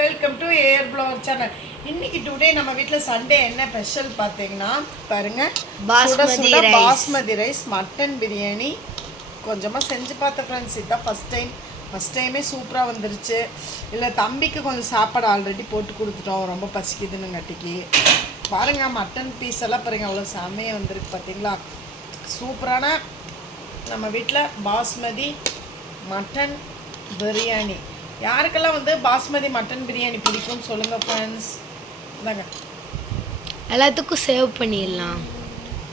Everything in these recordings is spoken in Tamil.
Welcome to air flower channel. இன்னைக்கு டுடே நம்ம வீட்டில் சண்டே என்ன ஸ்பெஷல் பார்த்தீங்கன்னா பாருங்க, பாஸ்மதி ரைஸ் மட்டன் பிரியாணி கொஞ்சமாக செஞ்சு பார்த்தேன் ஃப்ரெண்ட்ஸ். இதுதான் ஃபஸ்ட் டைமே சூப்பராக வந்துருச்சு. இல்லை தம்பிக்கு கொஞ்சம் சாப்பாடு ஆல்ரெடி போட்டு கொடுத்துட்டோம், ரொம்ப பசிக்குதுன்னு கட்டிக்கு. பாருங்கள் மட்டன் பீஸ் எல்லாம் பாருங்கள் அவ்வளோ செமையாக வந்துருக்கு பார்த்தீங்களா. சூப்பரான நம்ம வீட்டில் பாஸ்மதி மட்டன் பிரியாணி. யாருக்கெல்லாம் வந்து பாஸ்மதி மட்டன் பிரியாணி பிடிக்கும்னு சொல்லுங்கள் ஃப்ரெண்ட்ஸ். இதாங்க எல்லாத்துக்கும் சேவ் பண்ணிடலாம்.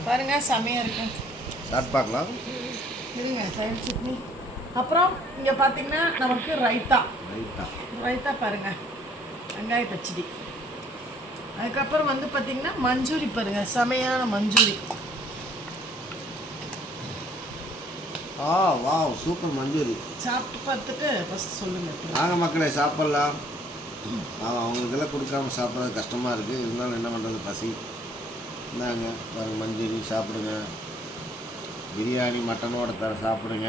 பாருங்கள் செமையாக இருக்கும். ஸ்டார்ட் பார்க்கலாம் இருங்க தயிர் சட்னி. அப்புறம் இங்கே பார்த்தீங்கன்னா நமக்கு ரைத்தா பாருங்கள், வெங்காய பச்சடி. அதுக்கப்புறம் வந்து பார்த்திங்கன்னா மஞ்சூரி பாருங்கள், செமையான மஞ்சூரி. Wow super manchurian. சாப்பிட்டு பார்த்துட்டு ஃபஸ்ட்டு சொல்லுங்கள். வாங்க மக்களே சாப்பிட்லாம். அவங்களுக்கெல்லாம் கொடுக்காம சாப்பிட்றது கஷ்டமாக இருக்குது, இருந்தாலும் என்ன பண்ணுறது, பசி. இந்தாங்க பாருங்கள் மஞ்சூரி சாப்பிடுங்க. பிரியாணி மட்டனோட தர சாப்பிடுங்க.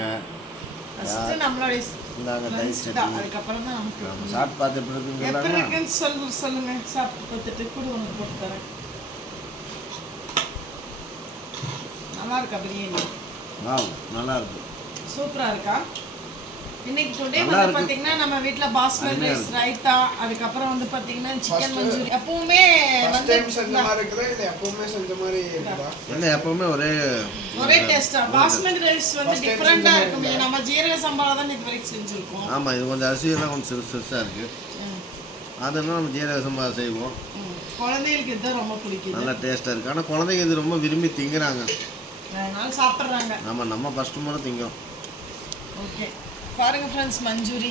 இந்தாங்க தயிர் சட்னி. அதுக்கப்புறம் தான் நமக்கு சாப்பிட்டு பார்த்து எப்படி இருக்குன்னு சொல்லுங்கள். சாப்பிட்டு பார்த்துட்டு கூட ஒன்று போட்டு தரேன். நல்லா இருக்கா பிரியாணி? வாவ் நல்லா இருக்கு, சூப்பரா இருக்கா. இன்னைக்கு டுடே வந்து பாத்தீங்கன்னா நம்ம வீட்ல பாஸ்மதி ரைஸ், ரைத்தா, அதுக்கப்புறம் வந்து பாத்தீங்கன்னா சிக்கன் மஞ்சூரி. எப்பவுமே வந்து செஞ்ச மாதிரி இருக்குதா இல்ல எப்பவுமே செஞ்ச மாதிரி இருக்குதா? இல்ல எப்பவுமே ஒரே டேஸ்டா. பாஸ்மதி ரைஸ் வந்து டிஃபரண்டா இருக்கும். நம்ம ஜீரக சம்பால தான் இது வரைக்கும் செஞ்சிருக்கோம். ஆமா, இது கொஞ்சம் அரிசியெல்லாம் கொஞ்சம் சிறுசா இருக்கு. அதனால நம்ம ஜீரக சம்பா செய்வோம். குழந்தைகளுக்கு இது ரொம்ப பிடிக்கும், நல்லா டேஸ்டா இருக்கு. ஆனா குழந்தைங்க இது ரொம்ப விரும்பி திங்குறாங்க, அதனால சாப்பிடுறாங்க. நம்ம ஃபர்ஸ்ட் முறை திங்கோம். ஓகே பாருங்க ஃப்ரெண்ட்ஸ், மஞ்சூரி.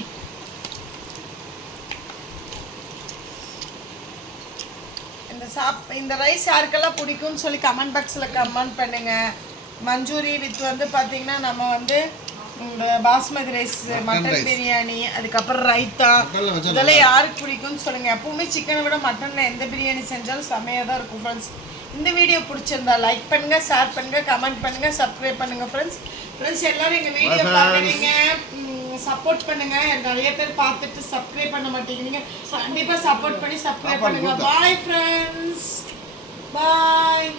இந்த ரைஸ் யாருக்கெல்லாம் பிடிக்கும்னு சொல்லி கமெண்ட் பாக்ஸில் கமெண்ட் பண்ணுங்க. மஞ்சூரி வித் வந்து பார்த்தீங்கன்னா நம்ம வந்து இந்த பாஸ்மதி ரைஸ், மட்டன் பிரியாணி, அதுக்கப்புறம் ரைத்தா, இதெல்லாம் யாருக்கு பிடிக்கும்னு சொல்லுங்கள். எப்பவுமே சிக்கனை விட மட்டனில் எந்த பிரியாணி செஞ்சாலும் செம்மையாக தான் இருக்கும் ஃப்ரெண்ட்ஸ். இந்த வீடியோ பிடிச்சிருந்தா லைக் பண்ணுங்க, ஷேர் பண்ணுங்க, கமெண்ட் பண்ணுங்க, சப்ஸ்கிரைப் பண்ணுங்க ஃப்ரெண்ட்ஸ். எல்லாரும் எங்கள் வீடியோ பார்க்குறீங்க, சப்போர்ட் பண்ணுங்க. நிறைய பேர் பார்த்துட்டு சப்ஸ்கிரைப் பண்ண மாட்டேங்கிறீங்க, கண்டிப்பாக சப்போர்ட் பண்ணி சப்ஸ்கிரைப் பண்ணுங்க. பாய் ஃப்ரெண்ட்ஸ், பாய்.